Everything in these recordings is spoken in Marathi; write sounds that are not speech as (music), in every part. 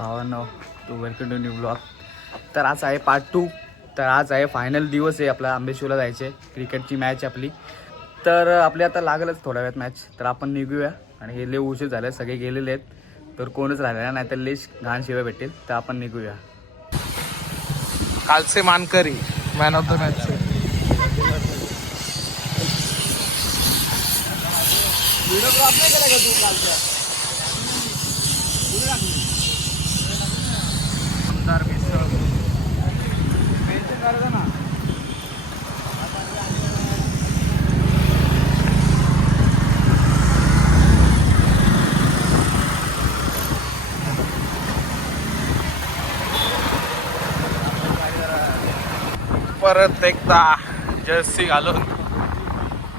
भावांनो to welcome to new blog तर आज आहे पार्ट टू तर आज आहे फायनल दिवस आहे आपला आंबेश्वरला जायचे. क्रिकेटची मॅच आपली. तर आपली आता लागलच थोड्या वेळात मॅच तर आपण निघूया. आणि हे लय उशीर झाले सगळे गेलेले आहेत. तर कोणच राहिलेला नाही. तर लेश घाण शिवाय भेटेल तर आपण निघूया. कालचे मानकरी मॅन ऑफ द मॅच परत एकदा जर्सी घालून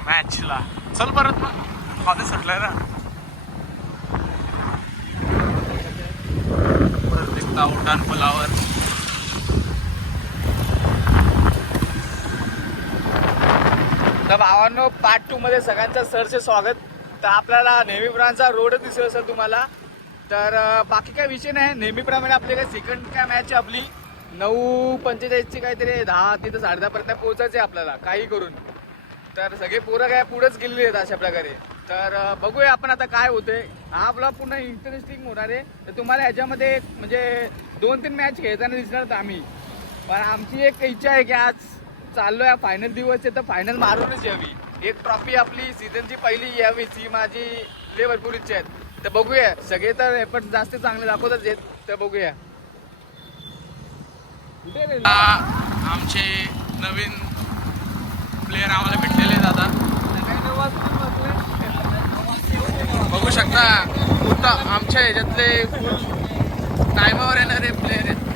मॅचला. चल परत मग. कॉलेज सुटलाय ना. परत एकदा उड्डाण पुलावर तर भावांनो पार्ट टू मध्ये सगळ्यांचं सरचे स्वागत. तर आपल्याला नेहमीप्रमाणचा रोड दिसत असेल तुम्हाला. तर बाकी काय विषय नाही. नेहमीप्रमाणे आपली काय सेकंड काय मॅच आहे आपली? नऊ पंचेचाळीसची काहीतरी दहा तिथं साडे दहा पर्यंत पोहोचायचे आपल्याला काही करून. तर सगळे पोरं काय पुढेच गेलेले आहेत अशा प्रकारे. तर बघूया आपण आता काय होते हा आपला पूर्ण इंटरेस्टिंग होणार आहे. तर तुम्हाला ह्याच्यामध्ये म्हणजे दोन तीन मॅच खेळताना दिसणार आम्ही. पण आमची एक इच्छा आहे की आज चाललोय फायनल दिवस आहे तर फायनल मारूनच यावी. एक ट्रॉफी आपली सीझनची पहिली यावी ही माझी लय भरपूर इच्छा आहेत तर बघूया सगळे तर एफर्ट जास्त चांगले दाखवतच आहेत तर बघूया. आमचे नवीन प्लेयर आम्हाला भेटलेले दादा बघू शकता पूर्ण आमच्या ह्याच्यातले फुल टायमावर येणारे प्लेयर आहेत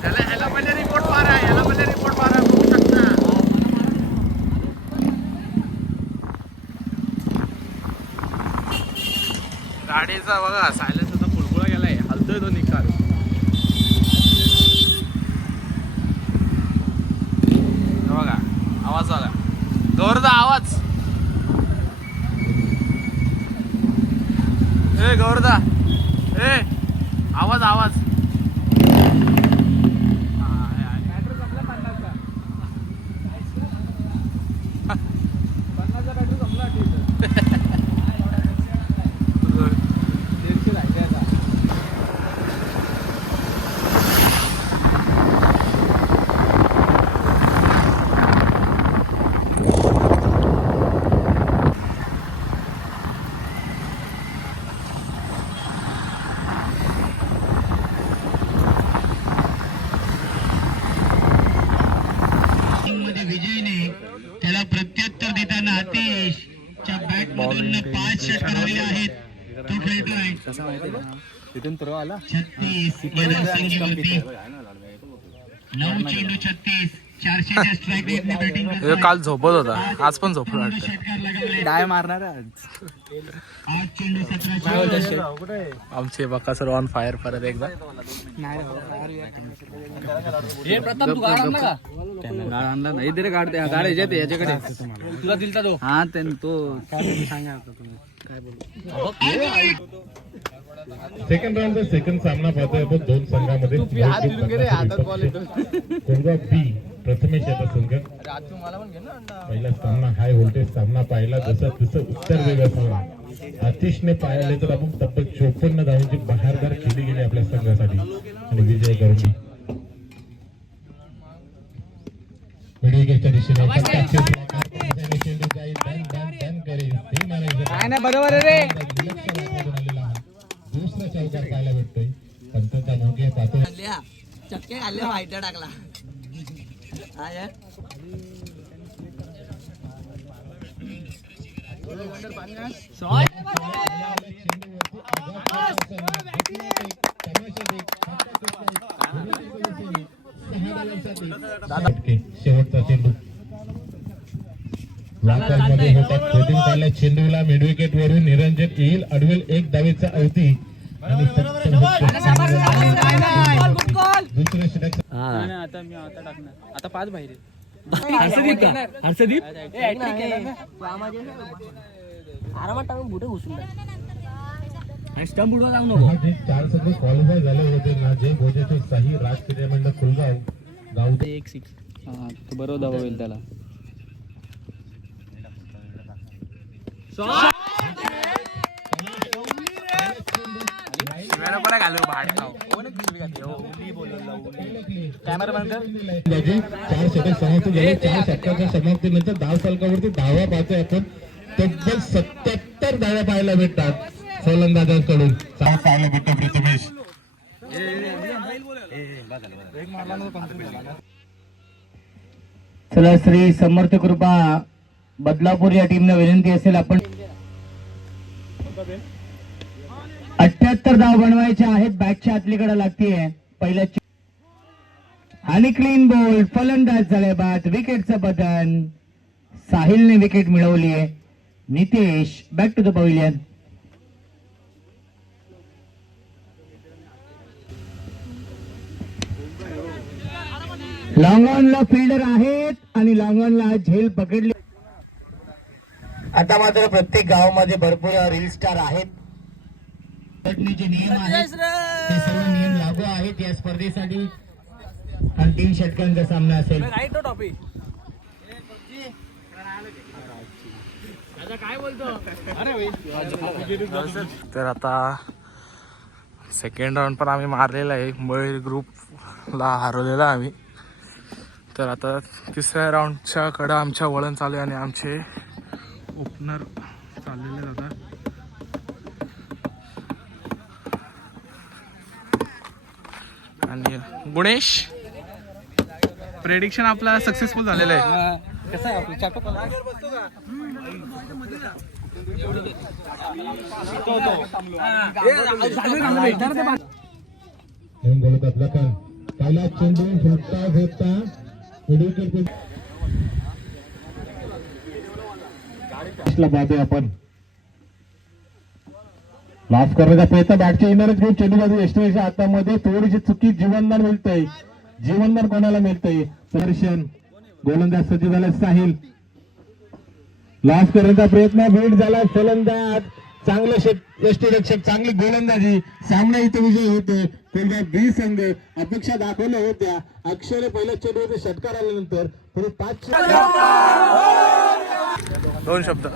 ह्याला ह्याला पहिले रिपोर्ट मारा ह्याला पहिले रिपोर्ट मारा बघू शकता गाडीचा बघा सायलेन्स आता गेलाय. हलतोय तो निकाल बघा आवाज बघा. गौरदा आवाज. ए गौरदा ए आवाज आवाज हा, आहे, आहे. मध्ये विजयने त्याला प्रत्युत्तर देताना अतिशच्या मधून पाच करवलेले आहेत. तो खेळतोय छत्तीस. नऊ छत्तीस. काल झोपत होता. आज पण झोपला काय मारणार आठ चेंडू सतरा आमचे बका सर ऑन फायर परत एकदा. आणला नाही तरी काढते गाड याच्यात याच्याकडे. तुला दिलता तो. हा त्याने तो सांगा काय बोलू सेकंड राऊंडचा सेकंड सामना पाहतोय आपण दोन संघामध्ये. येतो. कोणता बी प्रथमेश याचा संघ. पहिला सामना हाय व्होल्टेज सामना पाहिला जसं तसं उत्तर वेगळं सामना. आतिशने पाहिले तर आपण तब्बल चोपन्न धावांची बहारदार केली गेली आपल्या संघासाठी. आणि विजय करून. ते बरोबर रे. दुसरा चौकार पाहायला भेटतोय. पंतचा मोगे पाहतो चक्के खाल्ले व्हाईट टाकला. शेवटचा चेंडू. मध्ये चेंडूला मिडविकेट वरून निरंजन येईल. अडवेल एक दावेचा अवती आणि आता टाकणार. पाच बाहेर हर्षदीप का? हर्षदीप? आरामात टाकून बुटे घुसून स्टंप उडवा जाऊ नको. जे चार क्वालिफाय झाले होते. ना जे गोजेचे साही राज खुलगाव गाव एक सिक्स बरोबर दबा होईल त्याला पण घालू भाडे खाऊ कॅमेरा बंद बाजू चार षटक समाप्त झाले चार षटकाच्या समाप्तीनंतर दहा फलकावरती दहावा पाहतोय आपण. तब्बल सत्याहत्तर धावा पाहायला भेटतात. फलंदाजांकडून सहा पाहायला भेटतो प्रथमेश. चला श्री समर्थ कृपा बदलापूर या टीमला विनंती असेल आपण अठ्याहत्तर धाव बनवायचे आहेत. बॅटच्या आतलीकडे लागतीये. पहिल्या आणि क्लीन बॉल फलंदाज झाले बाद विकेटचं बदन. साहिलने विकेट मिळवली आहे Nitesh back to the pavilion long ऑनला fielder आहेत आणि लॉंग ऑनला झेल पकडली. आता मात्र प्रत्येक गावामध्ये भरपूर रील स्टार आहेत. जे नियम आहेत ते सर्व नियम लागू आहेत या स्पर्धेसाठी. आणि तीन षटकांचा सामना असेल. तर आता सेकंड राऊंड पण आम्ही मारलेला आहे. मयूर ग्रुपला हरवलेला आम्ही. तर आता तिसऱ्या राऊंडच्या कडं आमच्या वळण चालू आहे आणि आमचे ओपनर चाललेले आहेत आता आणि गुणेश प्रेडिक्शन आपला सक्सेसफुल झालेलं आहे. पहिला चेंडू पाहतोय आपण. लास्ट करण्याचा प्रयत्न बॅटच्या येणारच घेऊन चेंडू बाजू एसटीच्या हातामध्ये थोडीशी चुकी जीवनदान मिळतंय. जीवनदान कोणाला मिळतंय? दर्शन गोलंदाज सज्ज झाला साहिल लास्ट करण्याचा प्रयत्न भेट झाला फलंदाज. चांगलं यष्टी रक्षक चांगली गोलंदाजी. सामना इथे विजय होतोय. कोणत्या बी संघ अपेक्षा दाखवल्या होत्या. अक्षरे पहिल्या चेंडूमध्ये षटकार आल्यानंतर पुढे पाच दोन शब्द.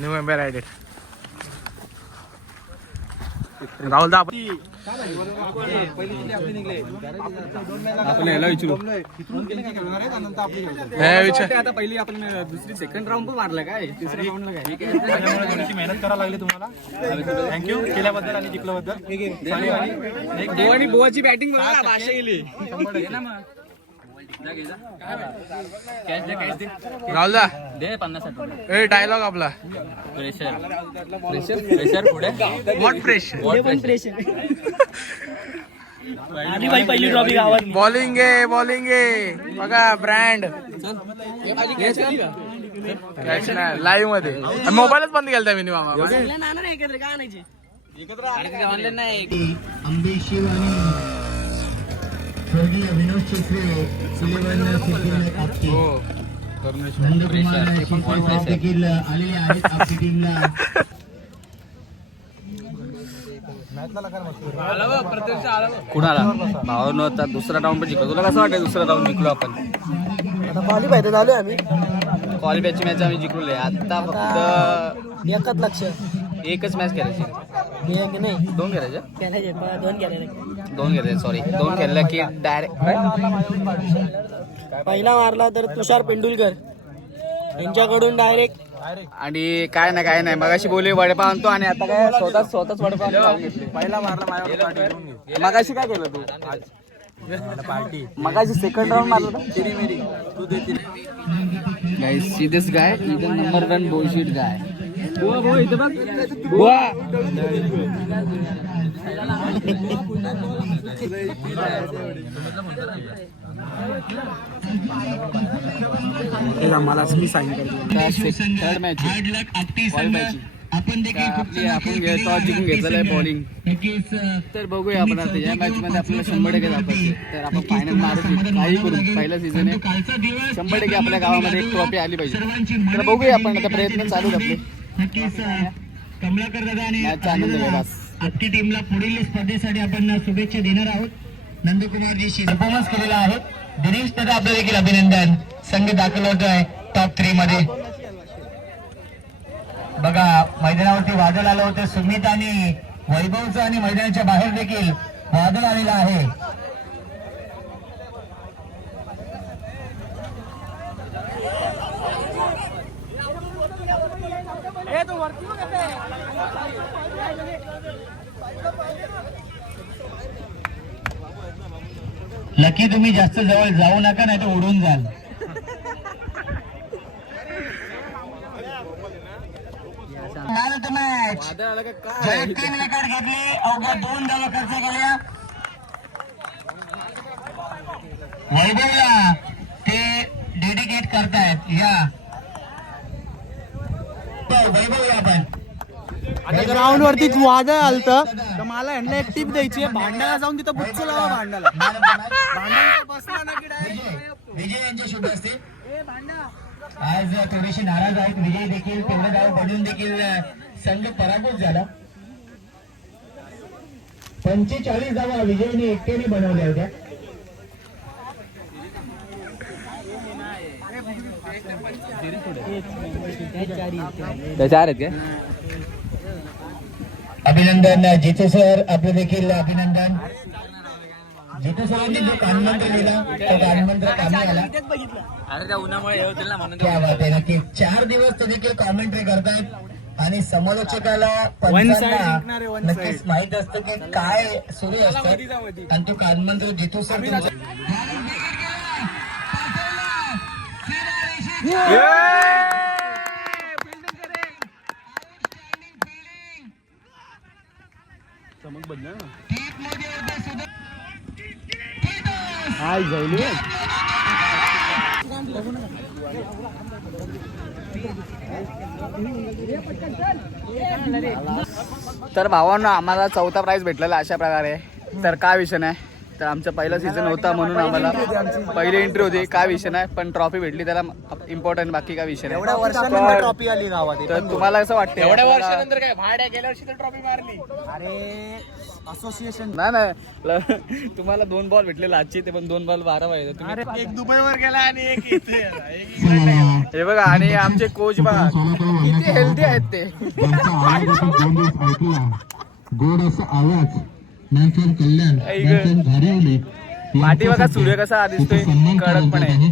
न्यू मेंबर ॲडेड राहुल दा आपण हे विचार. आता पहिली आपण दुसरी सेकंड राऊंड पण मारलं काय? तिसऱ्या राऊंडला काय? मेहनत करावं लागली तुम्हाला. थँक्यू केल्याबद्दल आणि जिंकल्याबद्दल. आणि बोवाची बॅटिंग बघा ना, भाषा गेली. राहुल दा दे पन्नास साठ ए डायलॉग आपला. प्रेशर प्रेशर प्रेशर पुढे. व्हॉट प्रेशर आधी बाई पहिली ट्रॉफी गावात. बॉलिंग आहे बॉलिंग आहे. बघा ब्रँड लाईव्हमध्ये. मोबाईलच बंद केला मी मामा नाना नाही एकत्र का आणायचे ऑनलाईन नाही. अंबे शिव आणि स्वर्गीय विनोद सिद्धिविनायक आपटे नंदकुमार आलेले आहेत आपली टीमला कुणाला? दुसरा राऊंड पण जिंकलो. तुला कसं वाटतं दुसरा राऊंड जिंकलो आपण? आता क्वालिफाय तर झालोय आम्ही. क्वालिफायची मॅच आम्ही जिंकलो आता फक्त एकच लक्ष. एकच मॅच खेळायची एक नाही? दोन खेळायचे सॉरी दोन खेळल्या की डायरेक्ट पहिला मारला तर तुषार पेंडुलकर. यांच्याकडून डायरेक्ट आणि काय नाही काय नाही. मगाशी बोलले वडेपाव आणतो आणि आता काय स्वतः स्वतःच वडेपाव पहिला मारला माझ्या मगाशी काय केलं तू? पार्टी मगाशी सेकंड राऊंड मारला तेरी मेरी तू दे guys see this guy number one bullshit guy बुआ बुआ इथे बघ. बुआ मला मी साईन करतो थर्ड मॅच हार्ड लक आपटी संघ आपण आपण टॉस जिंकून घेतलेलं आहे बॉलिंग तर बघूया आपण आता या मॅच मध्ये आपल्याला शंभर टक्के दाखवायचे. तर आपण फायनल मारू काही करू. पहिला सीझन आहे. शंभर टक्के आपल्या गावामध्ये एक ट्रॉफी आली पाहिजे. तर बघूया आपण आता प्रयत्न चालू आपले. नक्कीच कमलाकर दादा आणि आजची टीमला पुढील स्पर्धेसाठी आपण शुभेच्छा देणार आहोत. नंदकुमारजीशी परफॉर्मन्स केलेला आहे. दिनेश दादा आपलं देखील अभिनंदन. संघ दाखल होत आहे टॉप थ्री मध्ये. बघा मैदानावरती वादळ आलं होतं. सुमित आणि वैभवचं आणि मैदानाच्या बाहेर देखील वादळ आलेलं आहे. लकी तुम्ही जास्त जवळ जाऊ नका नाही तर उडून जाल. ज्या तीन विकेट घेतली. अवघ्या दोन धावा खर्च केल्या. वैभवला ते डेडिकेट करतायत. या. वैभव या आपण आता ग्राउंड वरती वादळ आलत तर मला यांना एक टीप द्यायची भांड्याला जाऊन तिथं बुच्च लावा भांड्याला. भांड्याला बसला ना की direct. विजय विजय यांचे शुभ असते. आज थोडीशी नाराज आहेत. विजय देखील तेवढे धाव पडून देखील संघ पराभूत झाला. पंचेचाळीस धावा विजयने एकट्याने बनवल्या होत्या. त्याच्या आहेत काय अभिनंदन. जितू सर आपलं देखील अभिनंदन. जितू सरांनी जो कानमंत्र दिला तो कानमंत्र कामी आला. अरे त्या क्या बात आहे नक्की. चार दिवस ते देखील कॉमेंट्री करतायत. आणि समालोचकाला पंचांना नक्कीच माहीत असतं की काय सुरू असतं. आणि तो कानमंत्र जितू सर तुमचा- तर भावांनो आम्हाला चौथा प्राइज भेटलेला अशा प्रकारे. तर काय विषय नाही. तर आमचा पहिला सीझन होता म्हणून आम्हाला पहिली एंट्री होती काय विषय नाही पण ट्रॉफी भेटली त्याला इम्पॉर्टंट बाकी काय विषय एवढ्या नाही वर्षानंतर ट्रॉफी आली गावात तर तुम्हाला असं वाटतं एवढ्या वर्षानंतर काय भाड्या गेल्या वर्षी तर ट्रॉफी मारली. अरे असोसिएशन नाही नाही तुम्हाला दोन बॉल भेटले आजची ते पण दोन बॉल बारा पाहिजे तुम्ही एक दुबईवर गेला आणि एक इथे (laughs) हे बघा आणि आमचे कोच बघा किती हेल्दी आहेत ते. गोड असा आवाज. मॅनफ्रॉम कल्याण. मॅनफ्रॉम घारिवली पाठी बघा सूर्य कसा दिसतोय? कडक पण आहे.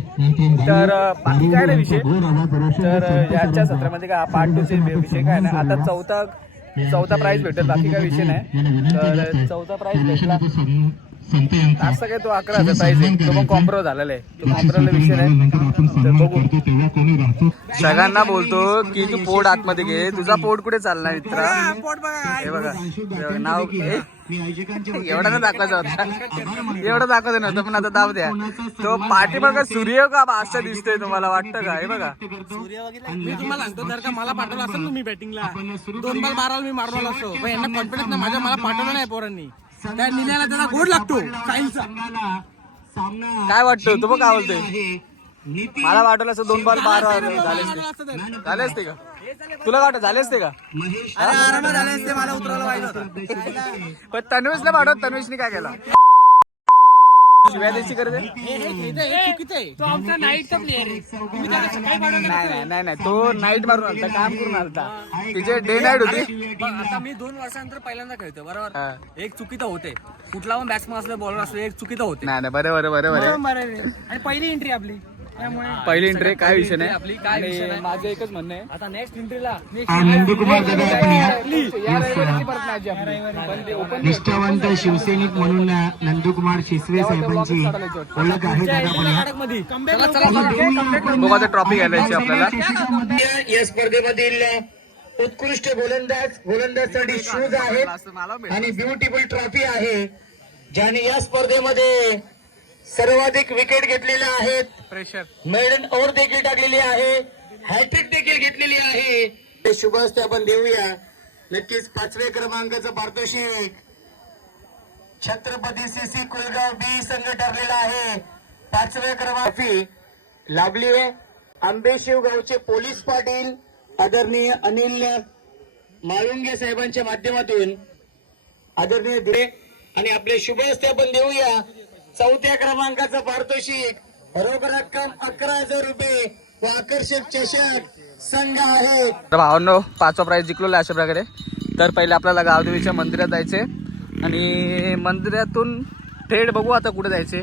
तर बाकी काय नाही विषय? तर याच्या सत्रामध्ये काय पार्ट टू चे विषय काय नाही. आता चौथा चौथा प्राइज भेटेल बाकी काय विषय नाही. तर चौथा प्राइज भेटला. असं काय तो अकरा हजार प्राइज आहे तो पण कॉम्प्रो झालेला आहे. तो कॉम्प्रोला विषय नाही. नंतर आपण तर सन्मान बघू. करतो तेव्हा कोणी राहतो? सगळ्यांना बोलतो की तू पोट आतमध्ये घे. तुझा पोट कुठे चालला मित्रा? हे बघा. हे बघा, नाव एवढा ना दाखवायचा होता. एवढं दाखवायचं नव्हतं पण आता दाव द्या. तो पाठी बघा सूर्य का असं दिसतोय तुम्हाला वाटतं का? हे बघा. मी तुम्हाला सांगतो जर का मला पाठवलं असेल ना मी बॅटिंगला दोन बॉल बाराला मी मारवल असतो. पण यांना कॉन्फिडन्स नाही माझ्या मला पाठवलं नाही पोरांनी. त्या निल्याला त्याला गोड लागतो. काय वाटतं तू बघ काय बोलतोय मला वाटलं असं दोन बॉल बारा झाले असते. झाले असते. का? तुला काय वाटत? झाले असते का? झाले असते. मला उतरायला पाहिजे पण तन्वेशला पाठवत. तन्वेशने काय केला? नाही नाही. नाही नाही तो नाईट मारून आलता काम करून आलता. तिचे डे नाईट होती. आता मी दोन वर्षानंतर पहिल्यांदा खेळतो हा. बरोबर एक चुकीचं होते. कुठला पण बॅट्समन असलं बॉलर असलं एक चुकीचं होते. नाही नाही बरं बरं बरं बरं. बरोबर आहे. आणि पहिली एंट्री आपली? पहिली एंट्री काय विषय नाही आपली काय. माझं एकच म्हणणं आहे आता नेक्स्ट एंट्रीला आहे निष्ठावंत शिवसैनिक म्हणून नंदकुमार शिसवे साहेबांची ओळख आहे दादा ट्रॉफी घ्यायची आपल्याला या स्पर्धेमधील उत्कृष्ट गोलंदाज गोलंदाजसाठी शूज आहेत आणि ब्युटिफुल ट्रॉफी आहे ज्याने या स्पर्धेमध्ये सर्वाधिक विकेट घेतलेल्या आहेत. प्रेशर मेडन ओव्हर देखील टाकलेली आहे. हॅट्रिक देखील घेतलेली आहे. ते शुभ असते आपण देऊया. नक्कीच पाचव्या क्रमांकाचं पारितोषिक छत्रपती सीसी कुलगाव बी संघ ठरलेला आहे. पाचव्या क्रमांक लाभली आहे. आंबेशिव गावचे पोलीस पाटील आदरणीय अनिल माळुंगे साहेबांच्या माध्यमातून आदरणीय आणि आपले शुभ हस्ते आपण देऊया. चौथ्या क्रमांकाचं पारितोषिक. रोख रक्कम अकरा हजार रुपये व आकर्षक चषक संघ आहे. तर भावांनो पाचवा प्राईज जिंकलेला आहे अशा प्रकारे. तर पहिले आपल्याला गावदेवीच्या मंदिरात जायचे आणि मंदिरातून थेट बघू आता कुठे जायचे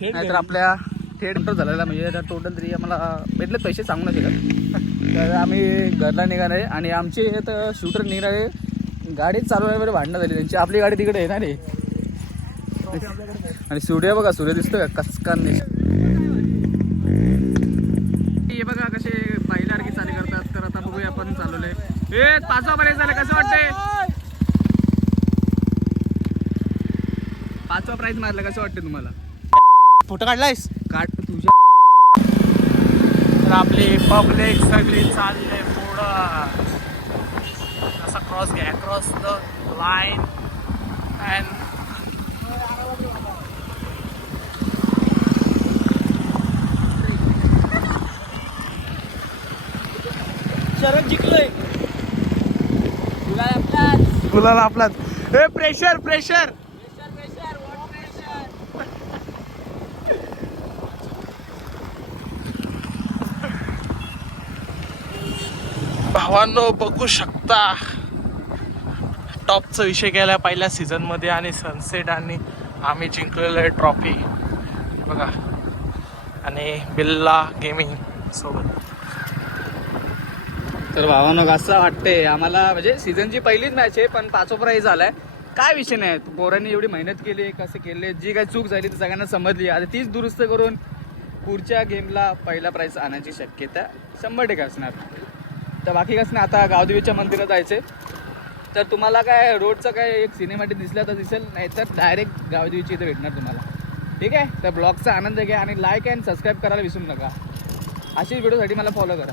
नाहीतर आपल्या थेट झालेला म्हणजे आता टोटल तरी आम्हाला भेटले पैसे सांगू नाही शकत तर आम्ही घरला निघाले आणि आमचे तर शूटर निघाले गाडी चालवण्यावर भांडणं झाली. त्यांची आपली गाडी तिकडे आहे. ना रे आणि सूर्य बघा सूर्य दिसतोय का? कसकान नाही हे बघा कसे बैलारखी चाली करतात. तर आता बघूया आपण चालवलंय ए पाचवा पर्यंत झालं. कसं वाटतंय? पाचवा प्राईज मारला. कसं वाटतं तुम्हाला? फोटो काढलायस? काढ तुझ्या तर आपली पब्लिक सगळी चालले पुढं. असा क्रॉस घ्या. Cross the line and Sharad जिंकलोय. गुलाल आपलाच. ए प्रेशर प्रेशर भावांनो बघू शकता. टॉपचा विषय केला पहिल्या सीझनमध्ये आणि सनसेट आणि आम्ही जिंकलेलो आहे ट्रॉफी बघा. आणि बिल्ला गेमिंग सोबत. तर भावानं असं वाटतंय? आम्हाला म्हणजे सीझनची पहिलीच मॅच आहे पण पाचवा प्राईज आलाय काय विषय नाही पोरांनी एवढी मेहनत केली कसं केले जी काही चूक झाली ती सगळ्यांना समजली. आता तीच दुरुस्त करून पुढच्या गेमला पहिला प्राईज आणायची शक्यता शंभर टक्के असणार. तर बाकी कसं नाही आता गावदेवीच्या मंदिरात जायचे तर तुम्हाला काय रोडचं काय एक सिनेमॅटिक दिसलं तर दिसेल नाही तर डायरेक्ट गावदेवीची इथे भेटणार तुम्हाला. ठीक आहे? तर ब्लॉगचा आनंद घ्या आणि लाईक अँड सबस्क्राईब करायला विसरू नका. अशीच व्हिडिओसाठी मला फॉलो करा.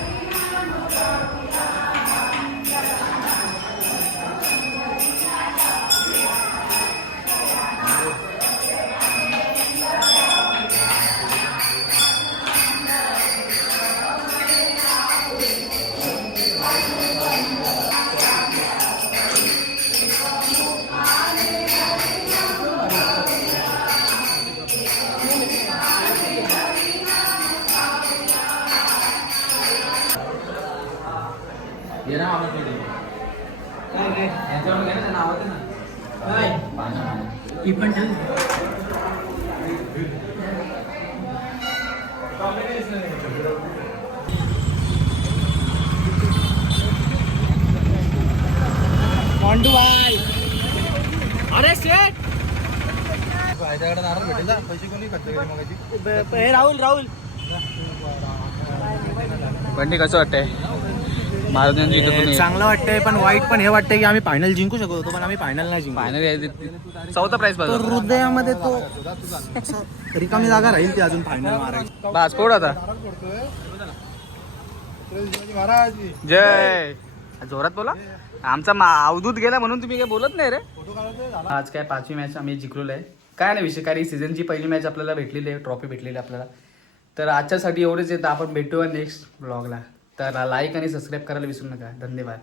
राहुल राहुल. बंडी कसं वाटतंय? चांगलं वाटतंय पण वाईट पण हे वाटतंय की आम्ही फायनल जिंकू शकत होतो पण आम्ही फायनल नाही जिंकलो. फायनल चौथा तो पाहिजे हृदयामध्ये तो रिकामी जागा राहील ती अजून फायनल मारायची. बस फोड आता जय. जोरात बोला. आमचा मा- अवधूत गेला म्हणून तुम्ही काय बोलत नाही रे. आज काय पाचवी मॅच आम्ही जिंकलेलो आहे. काय नाही विषय कारण सीझनची पहिली मॅच आपल्याला भेटलेली आहे ट्रॉफी भेटलेली आहे आपल्याला. तर आजच्यासाठी एवढेच येतं आपण भेटूया नेक्स्ट ब्लॉगला तर लाईक आणि सबस्क्राईब करायला विसरू नका. धन्यवाद.